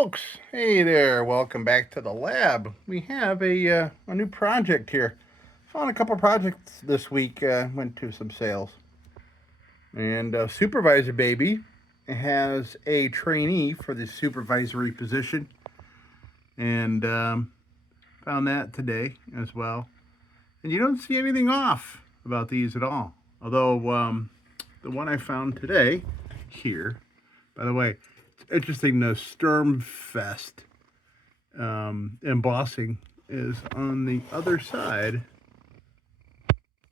folks. Hey there. Welcome back to the lab. We have a new project here. Found a couple projects this week. Went to some sales. And Supervisor Baby has a trainee for the supervisory position. And found that today as well. And you don't see anything off about these at all. Although the one I found today here, by the way, it's interesting, the Sturmfest embossing is on the other side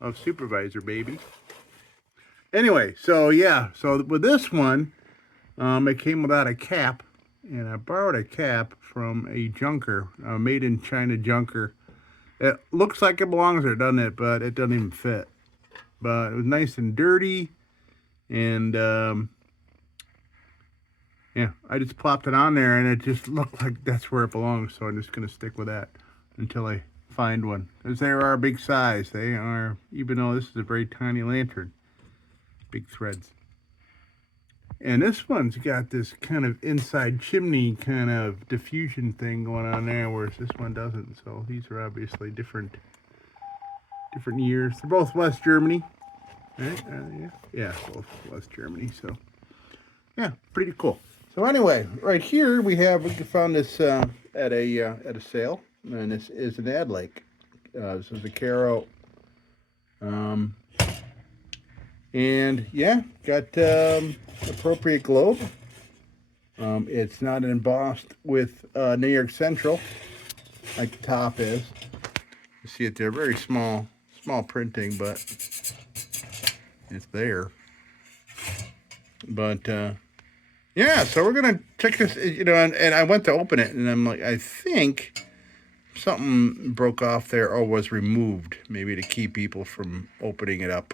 of Supervisor Baby. Anyway, so with this one, it came without a cap, and I borrowed a cap from a junker, a made in China junker. It looks like it belongs there, doesn't it? But it doesn't even fit. But it was nice and dirty, and yeah, I just plopped it on there, and it just looked like that's where it belongs. So I'm just gonna stick with that until I find one, because they are a big size. They are, even though this is a very tiny lantern, big threads. And this one's got this kind of inside chimney kind of diffusion thing going on there, whereas this one doesn't. So these are obviously different years. They're both West Germany, right? Yeah, both West Germany. So yeah, pretty cool. So anyway, right here we found this at a sale, and this is an ADLAKE. This is a Kero. And yeah, got appropriate globe. It's not embossed with New York Central like the top is. You see it there, very small printing, but it's there. But yeah, so we're gonna check this, and I went to open it, and I'm like, I think something broke off there or was removed, maybe to keep people from opening it up.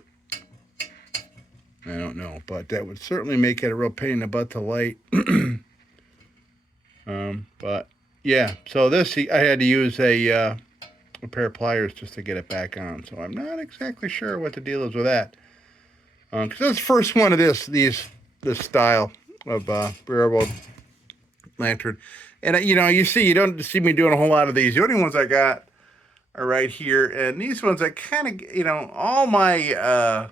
I don't know, but that would certainly make it a real pain in the butt to light. But yeah, so this, I had to use a pair of pliers just to get it back on. So I'm not exactly sure what the deal is with that. Because that's the first one of this style of railroad lantern. And you don't see me doing a whole lot of these. The only ones I got are right here, and these ones I kind of, all my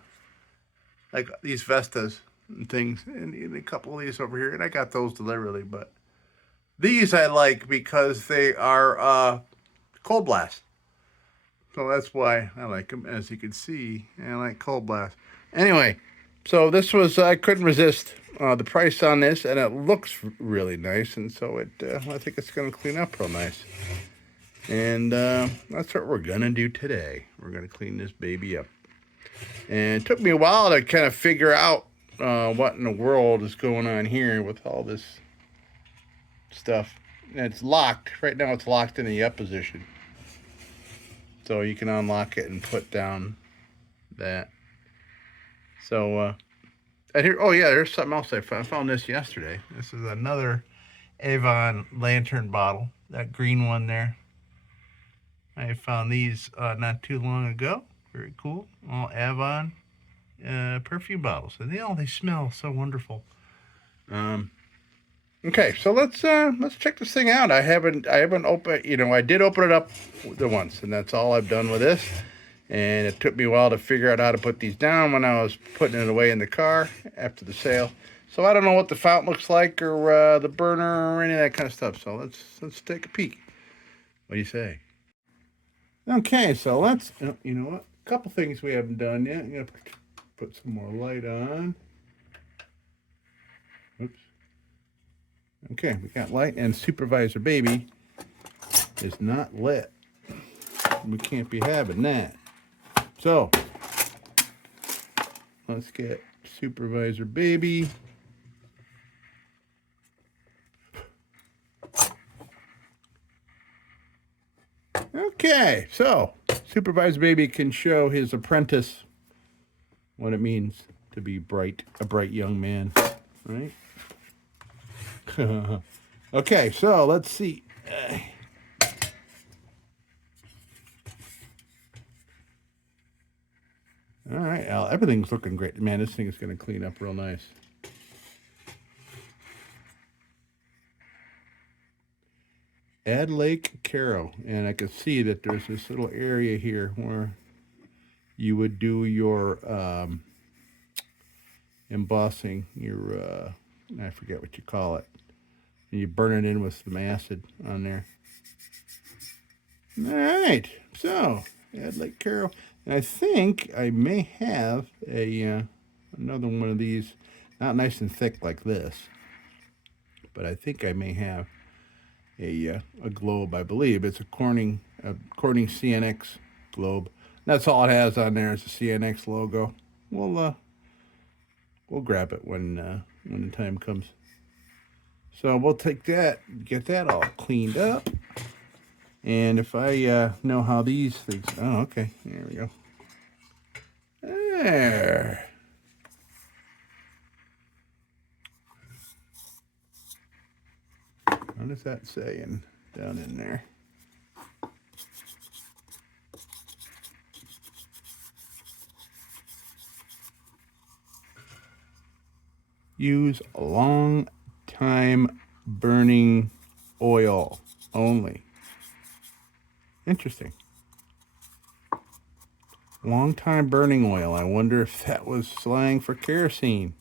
like these Vestas and things, and a couple of these over here, and I got those deliberately, but these I like because they are cold blast. So that's why I like them. As you can see, I like cold blast. Anyway, so this was, I couldn't resist the price on this, and it looks really nice, and so I think it's going to clean up real nice. And that's what we're going to do today. We're going to clean this baby up. And it took me a while to kind of figure out what in the world is going on here with all this stuff. And it's locked. Right now it's locked in the up position. So you can unlock it and put down that. So, and here, oh yeah, there's something else I found. I found this yesterday. This is another Avon lantern bottle. That green one there. I found these not too long ago. Very cool. All Avon perfume bottles, and they smell so wonderful. Okay, so let's check this thing out. I haven't opened. I did open it up once, and that's all I've done with this. And it took me a while to figure out how to put these down when I was putting it away in the car after the sale. So I don't know what the fountain looks like, or the burner, or any of that kind of stuff. So let's take a peek. What do you say? Okay, so let's. You know what? A couple things we haven't done yet. I'm gonna put some more light on. Oops. Okay, we got light, and Supervisor Baby is not lit. We can't be having that. So let's get Supervisor Baby. Okay, so Supervisor Baby can show his apprentice what it means to be a bright young man, right? Okay, so let's see. All right, Al, everything's looking great. Man, this thing is going to clean up real nice. ADLAKE KERO, and I can see that there's this little area here where you would do your embossing, your I forget what you call it, and you burn it in with some acid on there. All right, so ADLAKE KERO, and I think I may have a another one of these, not nice and thick like this, but I think I may have a globe. I believe it's a Corning CNX globe. That's all it has on there is the CNX logo. We'll grab it when the time comes. So we'll take that, get that all cleaned up, and if I know how these things. Oh, okay. There we go. There. What is that saying down in there? Use a long time burning oil only. Interesting. Long time burning oil. I wonder if that was slang for kerosene,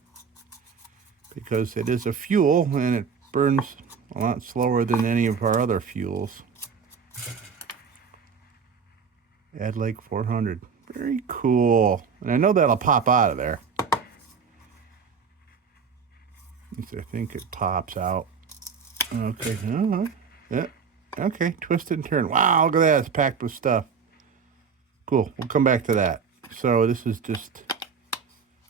because it is a fuel and it burns a lot slower than any of our other fuels. ADLAKE 400. Very cool. And I know that'll pop out of there. I think it pops out. Okay. Yeah. Okay. Twist and turn. Wow, look at that. It's packed with stuff. Cool. We'll come back to that. So this is just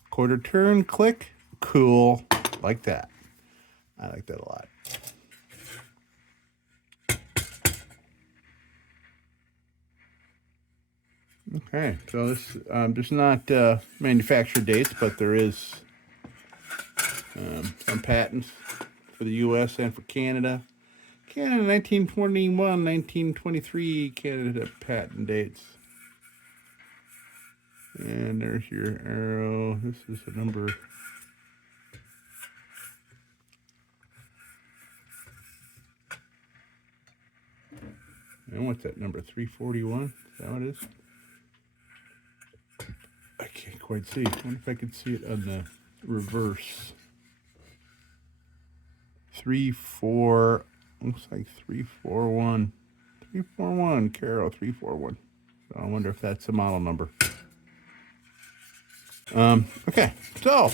quarter turn, click. Cool. Like that. I like that a lot. Okay. So this there's not manufacturer dates, but there is some patents for the U.S. and for Canada. Canada 1921, 1923 Canada patent dates. And there's your arrow. This is the number. And what's that number? 341? Is that what it is? I can't quite see. I wonder if I could see it on the reverse. 3-4. Looks like 341. 341. Kero 341. So I wonder if that's the model number. Okay, so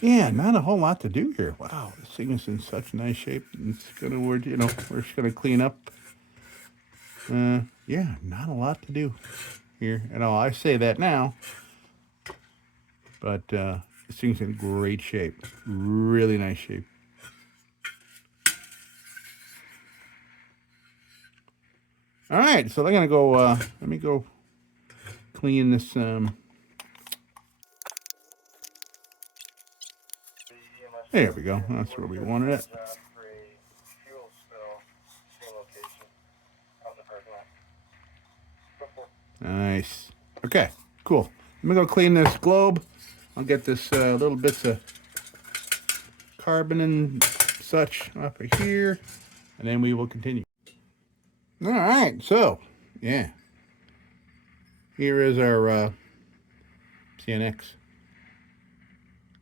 yeah, not a whole lot to do here. Wow, this thing is in such nice shape. It's gonna, we're just gonna clean up. Yeah, not a lot to do here at all. I say that now, but this thing's in great shape. Really nice shape. All right, so I'm gonna go. Let me go clean this. There we go. That's where we wanted it. Nice. Okay, cool. Let me go clean this globe. I'll get this little bits of carbon and such off of here, and then we will continue. All right, so yeah, here is our CNX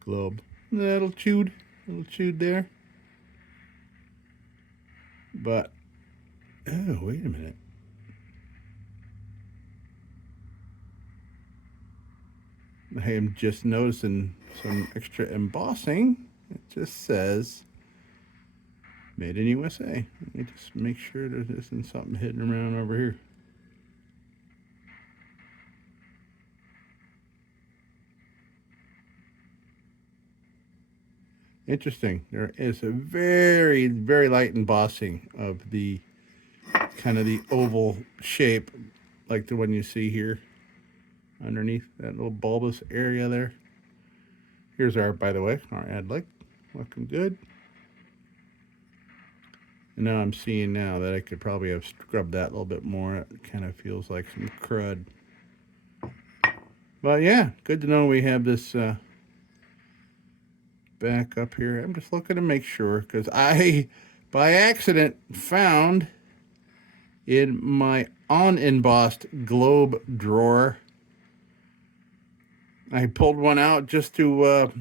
globe. A little chewed there. But, oh, wait a minute. I am just noticing some extra embossing. It just says Made in USA. Let me just make sure there isn't something hidden around over here. Interesting. There is a very, very light embossing of the kind of the oval shape, like the one you see here underneath that little bulbous area there. Here's our, by the way, our ADLAKE. Looking good. And now I'm seeing now that I could probably have scrubbed that a little bit more. It kind of feels like some crud. But yeah, good to know we have this back up here. I'm just looking to make sure, because I, by accident, found in my on-embossed globe drawer. I pulled one out just to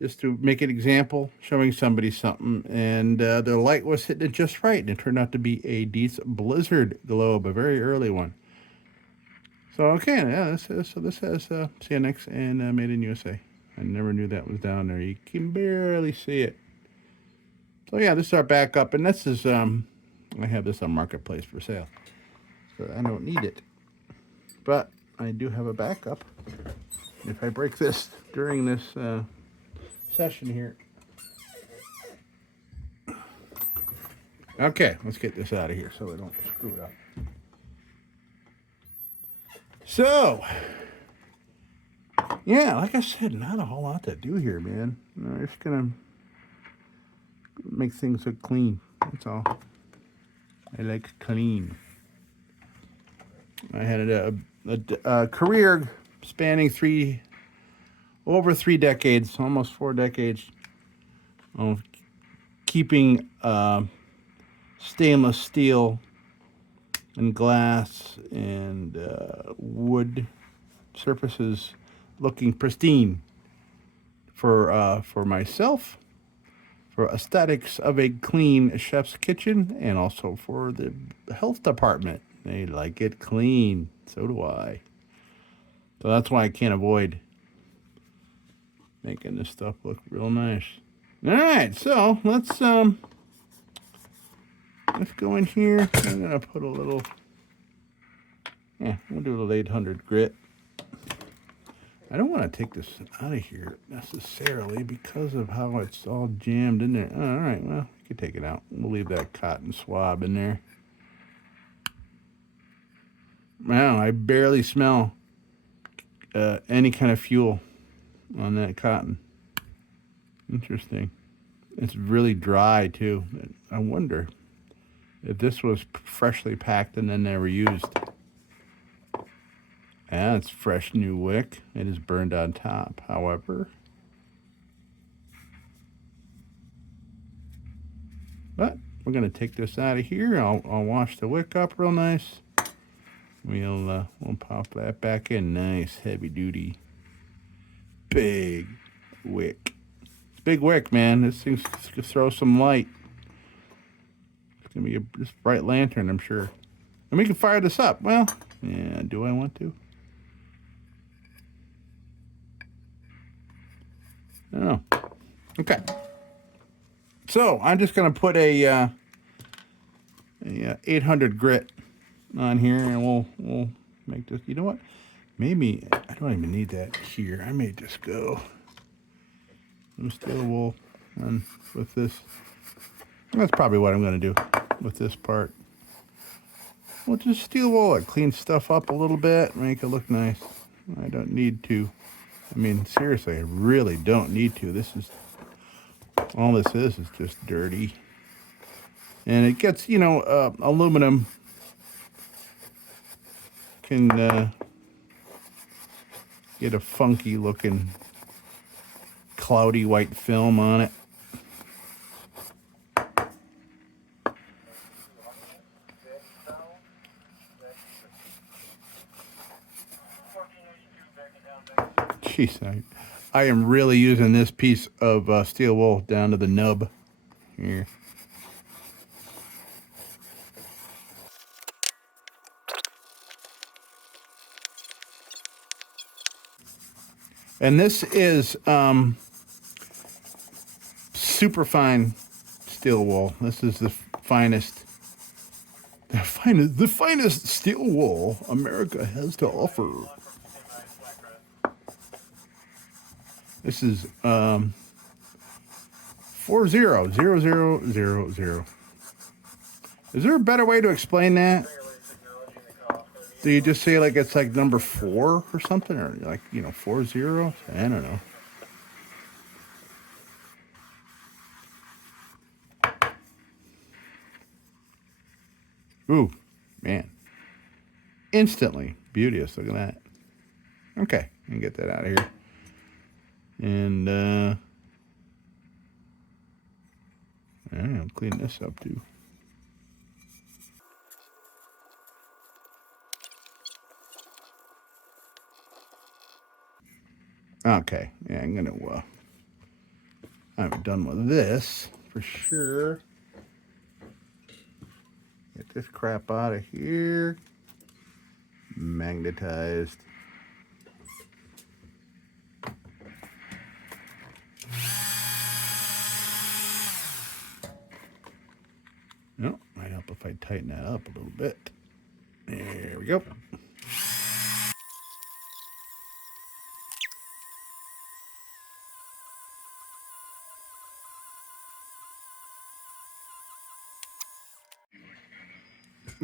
make an example, showing somebody something, and the light was hitting it just right, and it turned out to be a Dietz Blizzard globe, a very early one. So okay, yeah, this has CNX and Made in USA. I never knew that was down there. You can barely see it. So yeah, this is our backup, and this is I have this on Marketplace for sale, so I don't need it, but I do have a backup. If I break this during this session here. Okay, let's get this out of here so we don't screw it up. So, yeah, like I said, not a whole lot to do here, man. I'm just gonna make things look clean. That's all. I like clean. I had a career spanning over 3 decades, almost 4 decades, of keeping stainless steel and glass and wood surfaces looking pristine for myself, for aesthetics of a clean chef's kitchen, and also for the health department. They like it clean. So do I. So that's why I can't avoid making this stuff look real nice. All right, so let's go in here. I'm gonna put a little. Yeah, we'll do a little 800 grit. I don't want to take this out of here necessarily because of how it's all jammed in there. Oh, all right, well, you can take it out. We'll leave that cotton swab in there. Wow, I barely smell any kind of fuel on that cotton. Interesting. It's really dry too. I wonder if this was freshly packed and then never used. Yeah, it's fresh new wick. It is burned on top, however. But we're gonna take this out of here. I'll wash the wick up real nice. We'll pop that back in. Nice, heavy duty, big wick. It's big wick, man. This thing's gonna throw some light. It's gonna be this bright lantern, I'm sure. And we can fire this up. Well, yeah. Do I want to? I don't know. Okay. So I'm just gonna put a 800 grit on here, and we'll make this. You know what? Maybe I don't even need that here. I may just go some steel wool on with this. That's probably what I'm gonna do with this part. Well, just steel wool it, clean stuff up a little bit, make it look nice. I don't need to. I mean, seriously, I really don't need to. This is all this is just dirty. And it gets, aluminum can get a funky looking cloudy white film on it. Jeez, I am really using this piece of steel wool down to the nub here. And this is super fine steel wool. This is the finest steel wool America has to offer. This is 400000. Is there a better way to explain that? Do you just say like it's like number 4 or something, or like 4 zeros? I don't know. Ooh, man! Instantly beauteous. Look at that. Okay, I can get that out of here. And I'll clean this up too. Okay, yeah, I'm gonna, I'm done with this for sure. Get this crap out of here. Magnetized. No, might help if I tighten that up a little bit. There we go.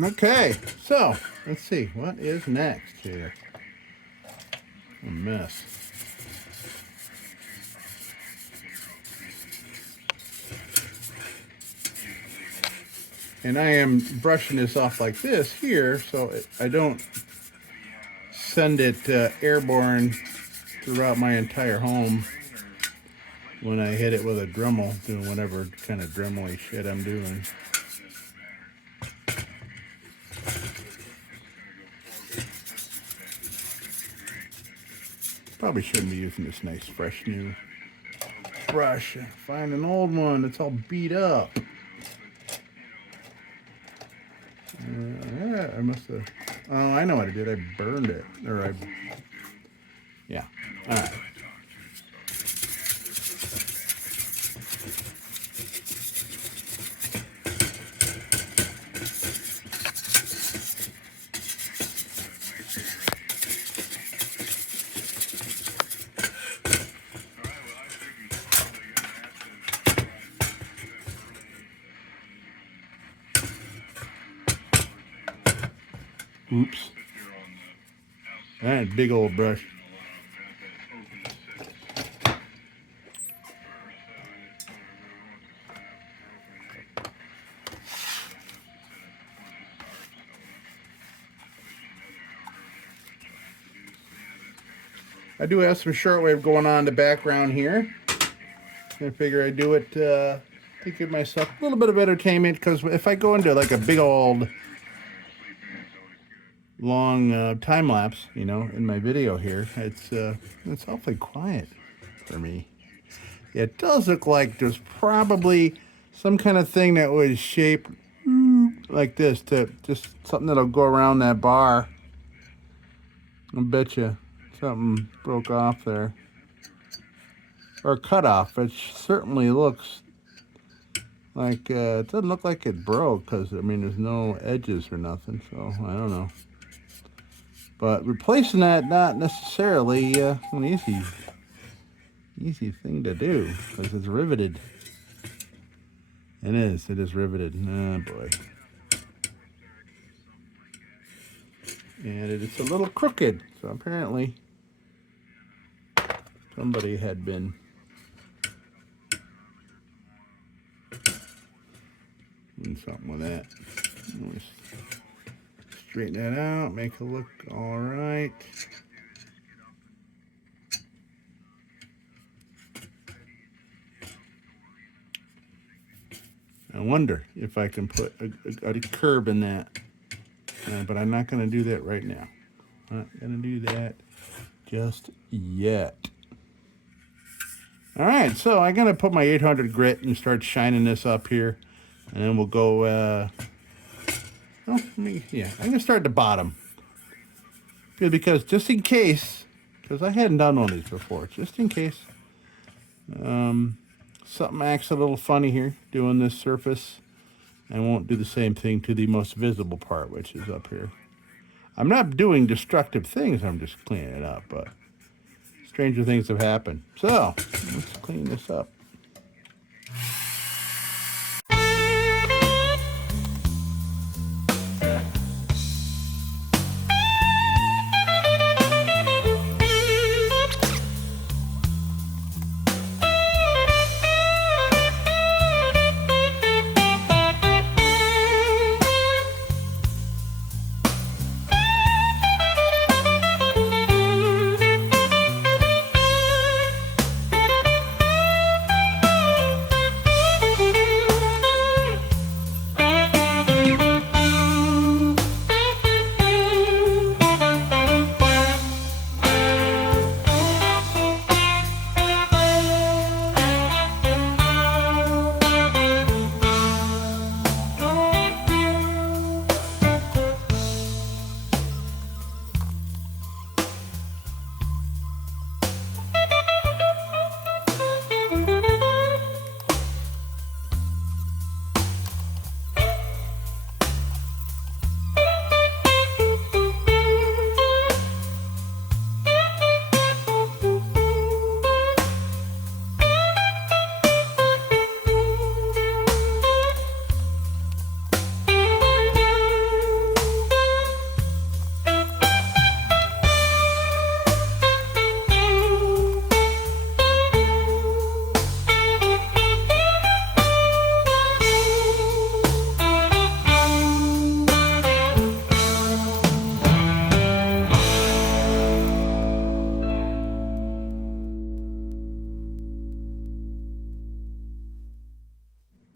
Okay, so let's see what is next here. A mess. And I am brushing this off like this here, so I don't send it airborne throughout my entire home when I hit it with a Dremel, doing whatever kind of Dremel-y shit I'm doing. Probably shouldn't be using this nice, fresh, new brush. Find an old one that's all beat up. Yeah, I must have. Oh, I know what I did. I burned it, or yeah. All right. Oops. That big old brush. I do have some shortwave going on in the background here. I figure I'd do it to give myself a little bit of entertainment, because if I go into like a big old long time lapse, you know, in my video here, it's awfully quiet for me. It does look like there's probably some kind of thing that was shaped like this, to just something that'll go around that bar. I bet you something broke off there, or cut off. It certainly looks like it doesn't look like it broke, because I mean there's no edges or nothing, so I don't know. But replacing that, not necessarily an easy thing to do, because it's riveted. It is riveted. Oh boy. And it's a little crooked, so apparently somebody had been doing something with that. Straighten that out, make it look all right. I wonder if I can put a curb in that, but I'm not going to do that right now. Not going to do that just yet. All right, so I'm going to put my 800 grit and start shining this up here, and then we'll go. I'm going to start at the bottom, because just in case, because I hadn't done one of these before, just in case something acts a little funny here doing this surface, I won't do the same thing to the most visible part, which is up here. I'm not doing destructive things, I'm just cleaning it up, but stranger things have happened. So let's clean this up.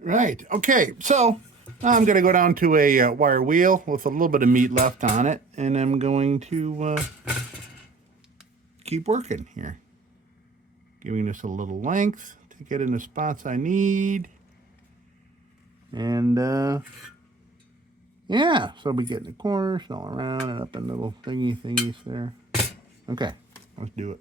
Right. Okay. So I'm going to go down to a wire wheel with a little bit of meat left on it, and I'm going to keep working here, giving this a little length to get in the spots I need. And yeah, so we get in the corners all around and up in little thingies there. Okay, let's do it.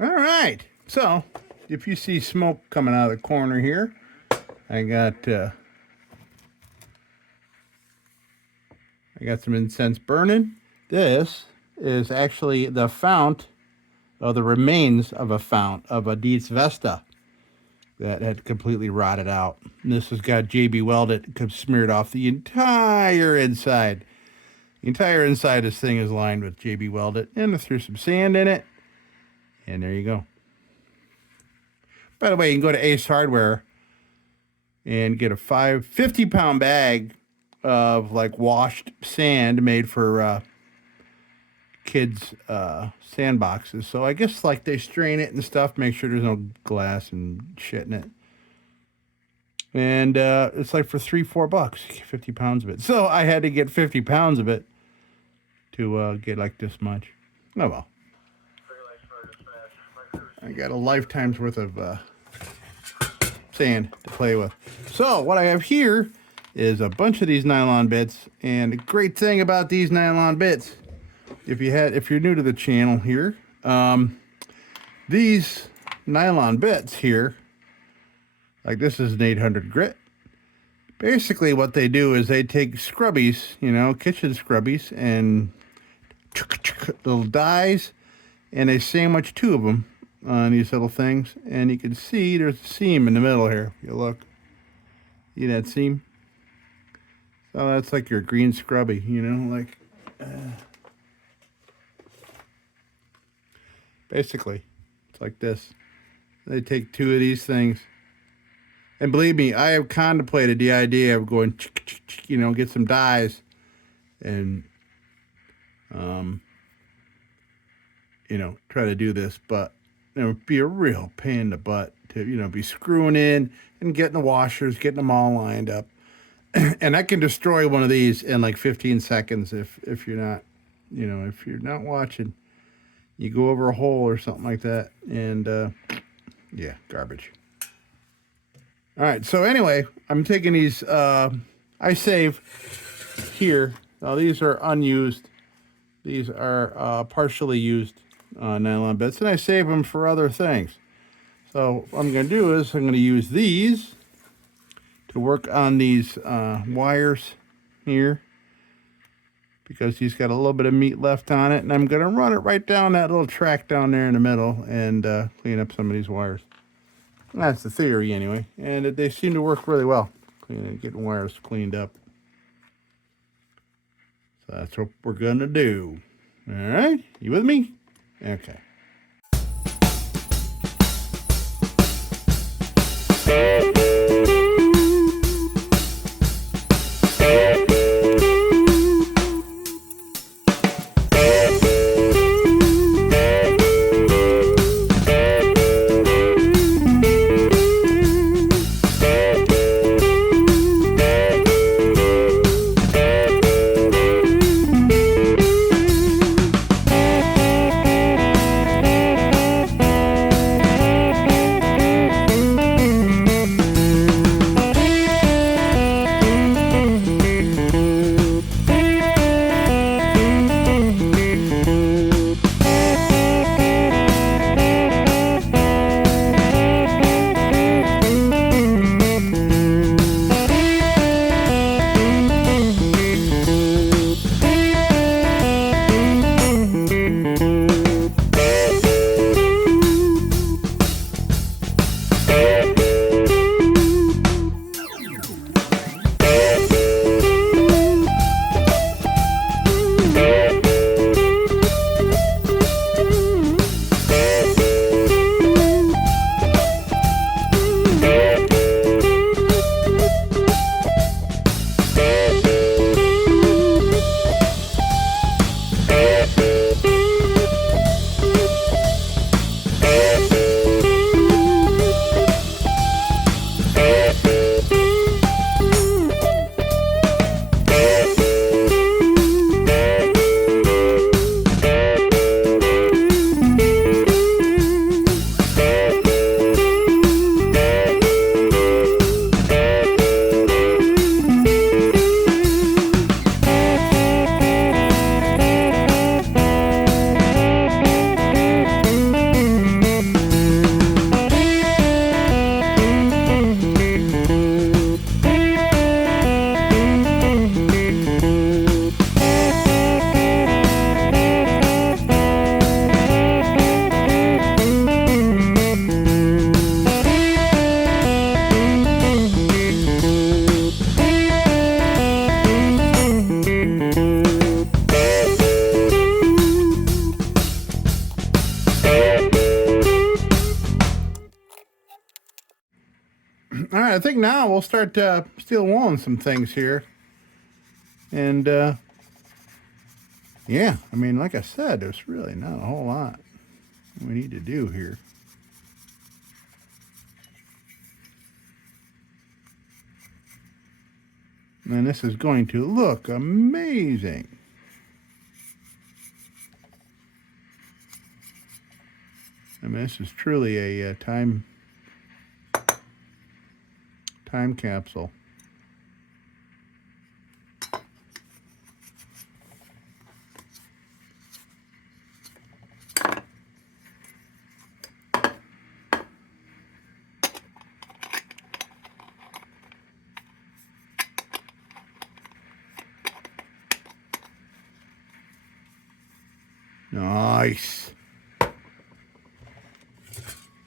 All right, so if you see smoke coming out of the corner here, I got some incense burning. This is actually the fount, or the remains of a fount of a Dietz Vesta that had completely rotted out. And this has got JB welded, smeared off the entire inside. The entire inside of this thing is lined with JB welded, and I threw some sand in it. And there you go. By the way, you can go to Ace Hardware and get a 50-pound bag of like washed sand made for kids' sandboxes. So I guess like they strain it and stuff, make sure there's no glass and shit in it. And it's like for $3-4, 50 pounds of it. So I had to get 50 pounds of it to get like this much. Oh well. I got a lifetime's worth of sand to play with. So what I have here is a bunch of these nylon bits, and the great thing about these nylon bits, if you're new to the channel here, these nylon bits here, like this is an 800 grit. Basically what they do is they take scrubbies, kitchen scrubbies, and little dies, and they sandwich two of them on these little things, and you can see there's a seam in the middle here. If you look, see that seam? So that's like your green scrubby, basically it's like this. They take two of these things, and believe me, I have contemplated the idea of going get some dies and try to do this, but it would be a real pain in the butt to, be screwing in and getting the washers, getting them all lined up. And I can destroy one of these in like 15 seconds if you're not, if you're not watching. You go over a hole or something like that, and yeah, garbage. All right, so anyway, I'm taking these, I save here. Now these are unused. These are partially used nylon bits, and I save them for other things. So what I'm going to do is I'm going to use these to work on these wires here, because he's got a little bit of meat left on it, and I'm going to run it right down that little track down there in the middle and clean up some of these wires. That's the theory anyway, and they seem to work really well, getting wires cleaned up. So that's what we're going to do. All right, you with me? Okay. I think now we'll start steel wooling some things here. And, yeah, I mean, like I said, there's really not a whole lot we need to do here. And this is going to look amazing. I mean, this is truly a time capsule. Nice.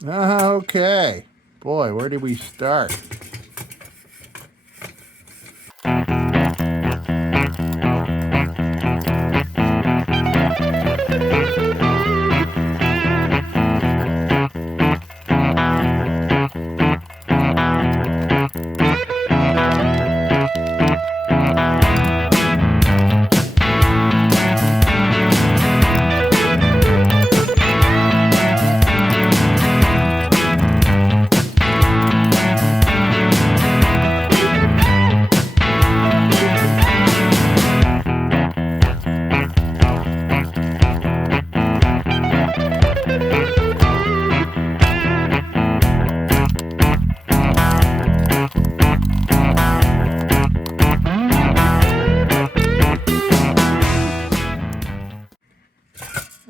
Okay. Boy, where did we start?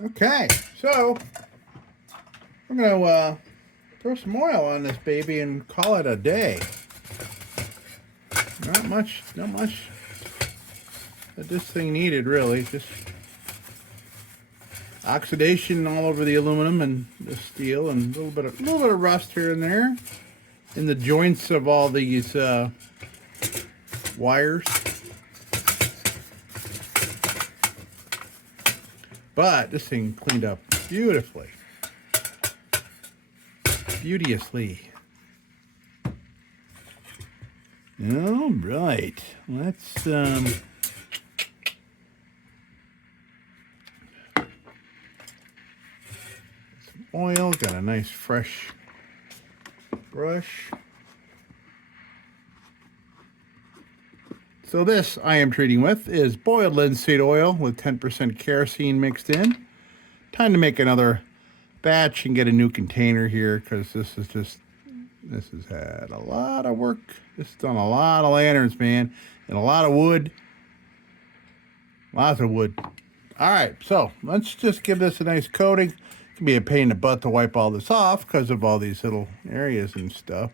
Okay, so we're gonna throw some oil on this baby and call it a day. Not much that this thing needed, really. Just oxidation all over the aluminum and the steel, and a little bit of rust here and there in the joints of all these wires. But this thing cleaned up beautifully. Beauteously. All right. Let's some oil. Got a nice fresh brush. So this I am treating with is boiled linseed oil with 10% kerosene mixed in. Time to make another batch and get a new container here, because this has had a lot of work. This has done a lot of lanterns, man, and a lot of wood. Lots of wood. All right, so let's just give this a nice coating. It can be a pain in the butt to wipe all this off because of all these little areas and stuff.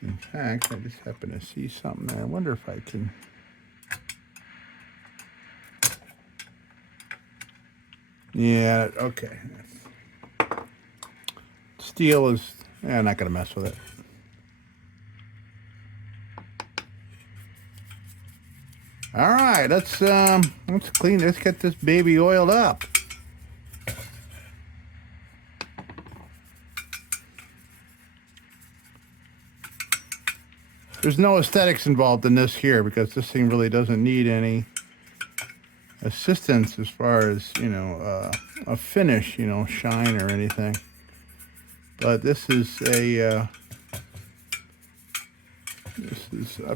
In fact, I just happen to see something there. I wonder if I can... Yeah, okay. Steel is... I'm not going to mess with it. All right, let's clean. Let's get this baby oiled up. There's no aesthetics involved in this here, because this thing really doesn't need any assistance as far as, you know, a finish, you know, shine or anything. But this is a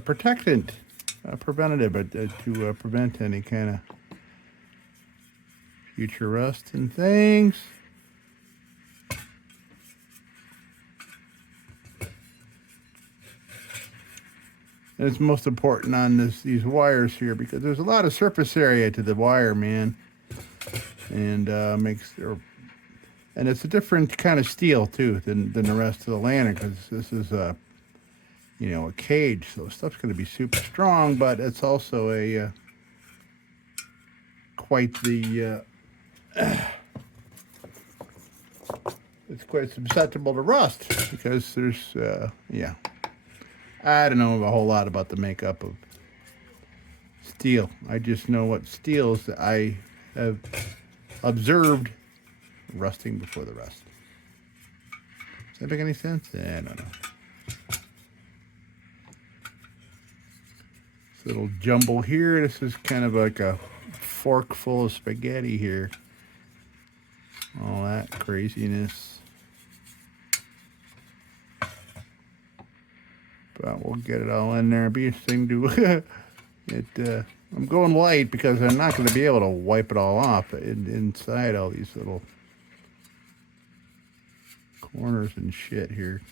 protectant, a preventative, to prevent any kind of future rust and things. And it's most important on these wires here, because there's a lot of surface area to the wire, man, and and it's a different kind of steel too than the rest of the lantern, because this is a, you know, a cage, so stuff's going to be super strong, but it's also a quite the it's quite susceptible to rust, because there's yeah. I don't know a whole lot about the makeup of steel. I just know what steels that I have observed rusting before the rust. Does that make any sense? Yeah, I don't know. This little jumble here. This is kind of like a fork full of spaghetti here. All that craziness. But we'll get it all in there. It'll be interesting to I'm going light because I'm not going to be able to wipe it all off inside all these little corners and shit here.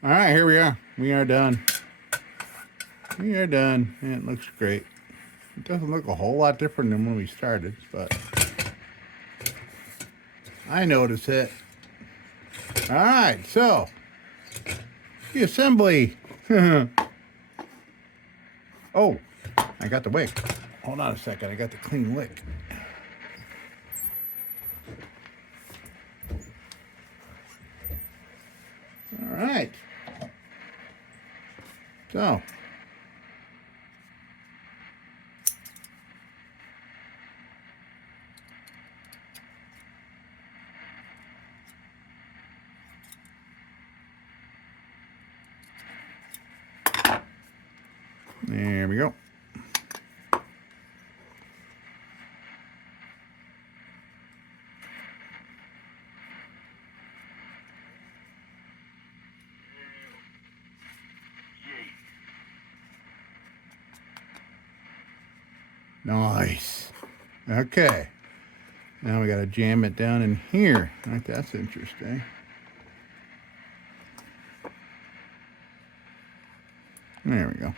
All right, here we are. We are done. We are done. And it looks great. It doesn't look a whole lot different than when we started, but I notice it. All right, so the assembly. Oh, I got the wick. Hold on a second. I got the clean wick. All right. So, there we go. Nice. Okay. Now we got to jam it down in here. All right, that's interesting. There we go.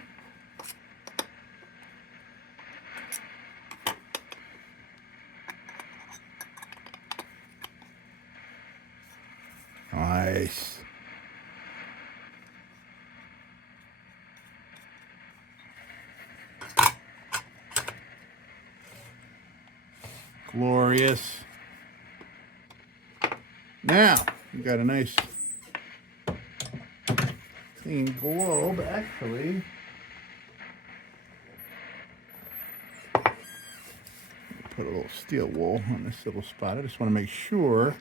Nice. Glorious. Now, we got a nice clean globe, actually. Put a little steel wool on this little spot. I just want to make sure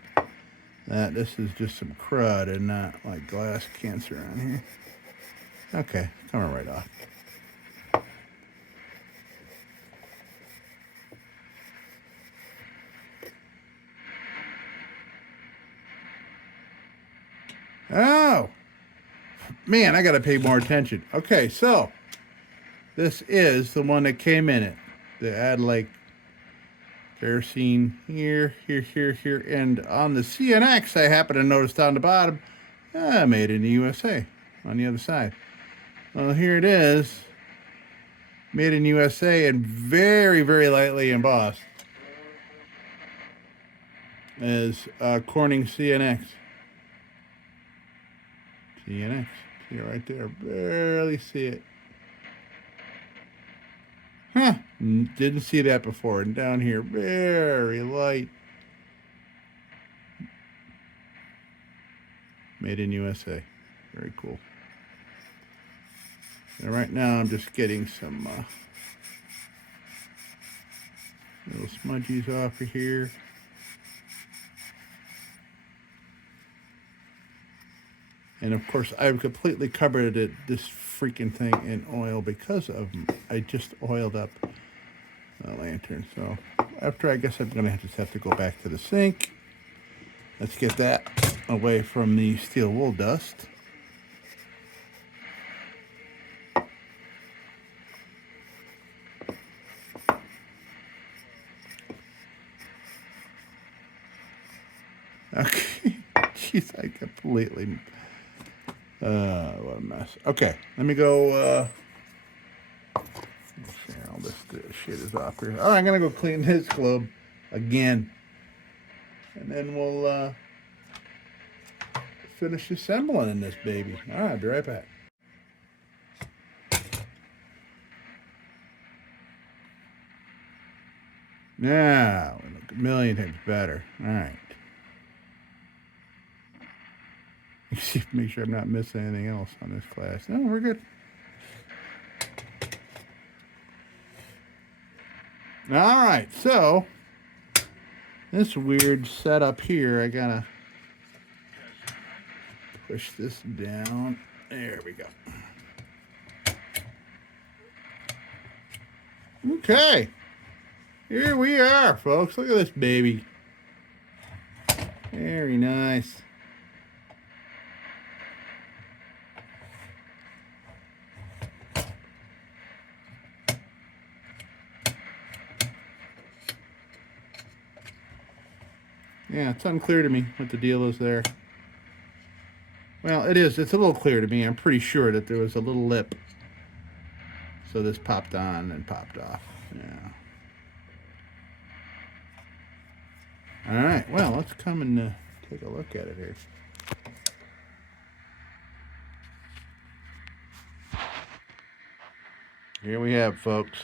that this is just some crud and not like glass cancer on here. Okay, coming right off. Oh, man, I got to pay more attention. Okay, so this is the one that came in it. The ADLAKE kerosene here, here. And on the CNX, I happen to notice down the bottom, made in the USA on the other side. Well, here it is. Made in USA and very, very lightly embossed as Corning CNX. CNX. See it right there. Barely see it. Huh. Didn't see that before. And down here, very light. Made in USA. Very cool. And right now I'm just getting some little smudgies off of here. And of course, I've completely covered this freaking thing in oil because of I just oiled up the lantern. So after, I guess I'm gonna just have to go back to the sink. Let's get that away from the steel wool dust. Okay, jeez, I completely. What a mess. Okay, let me go. Share all this shit is off here. Oh, I'm gonna go clean this globe again, and then we'll finish assembling in this baby. All right, I'll be right back. Now, we look a million times better. All right. Make sure I'm not missing anything else on this class. No, we're good. All right, so this weird setup here, I gotta push this down. There we go. Okay, here we are, folks. Look at this baby. Very nice. Yeah, it's unclear to me what the deal is there. Well, it is. It's a little clear to me. I'm pretty sure that there was a little lip. So this popped on and popped off. Yeah. All right. Well, let's come and take a look at it here. Here we have, folks.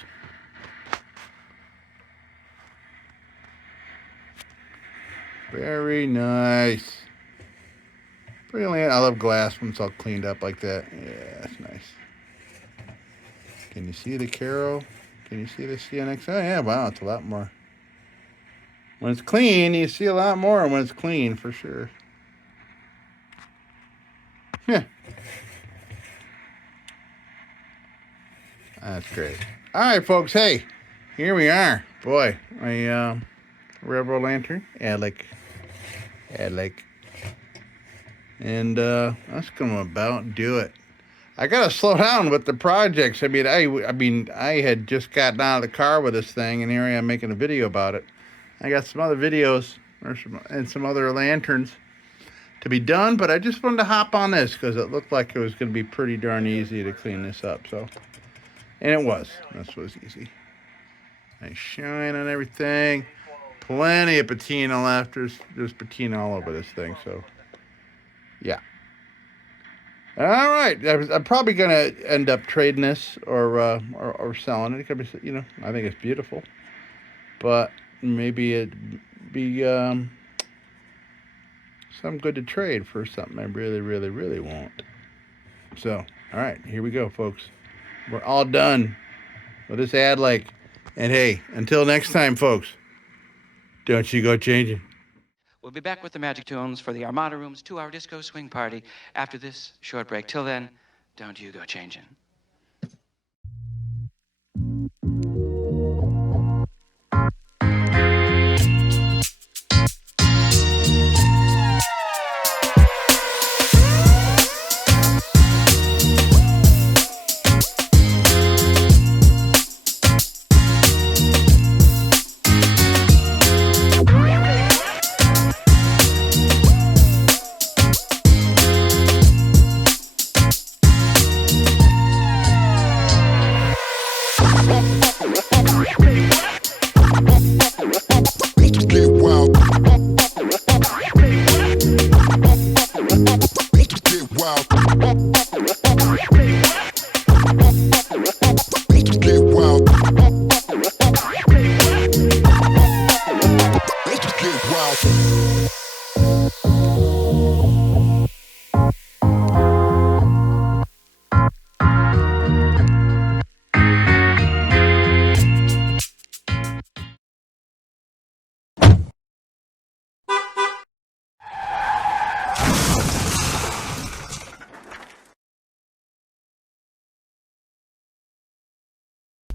Very nice. Brilliant. I love glass when it's all cleaned up like that. Yeah, that's nice. Can you see the Kero? Can you see the CNX? Oh, yeah, wow, it's a lot more. When it's clean, you see a lot more when it's clean, for sure. Yeah. That's great. All right, folks. Hey, here we are. Boy, my Rebel Lantern, ADLAKE. And that's gonna about do it. I gotta slow down with the projects. I mean, I had just gotten out of the car with this thing, and here I am making a video about it. I got some other videos and some other lanterns to be done, but I just wanted to hop on this because it looked like it was gonna be pretty darn easy to clean this up. So, and it was. This was easy. Nice shine on everything. Plenty of patina left. There's patina all over this thing. So, yeah. All right, I'm probably gonna end up trading this or selling it. It could be, you know, I think it's beautiful, but maybe it'd be something good to trade for something I really, really, really want. So, all right, here we go, folks. We're all done with this ADLAKE, and hey, until next time, folks, don't you go changing. We'll be back with the Magic Tunes for the Armada Room's 2-hour disco swing party after this short break. Till then, don't you go changing.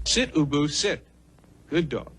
Sit, Ubu, sit. Good dog.